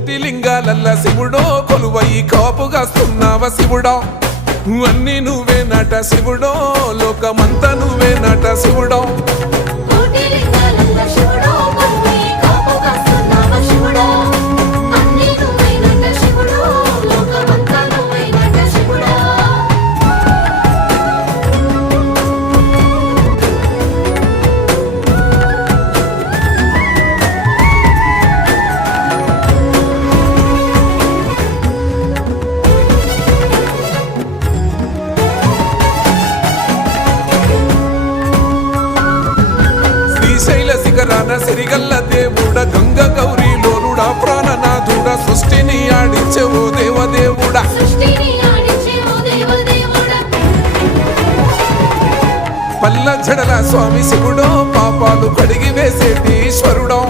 కోటి లింగాలల్ల శివుడో కొలువయి కాపుగాస్తున్నావ శివుడా అన్ని నువ్వే నట శివుడో లోకమంతా నువ్వే నట శివుడో శ్రీశైల శిఖరాన సిరిగల్ల దేవుడ గంగ గౌరీ లోలుడా ప్రాణనాథుడ సృష్టిని ఆడించే ఓ దేవదేవుడా పల్ల జడల స్వామి శివుడో పాపాలు కడిగి వేసేటి ఈశ్వరుడో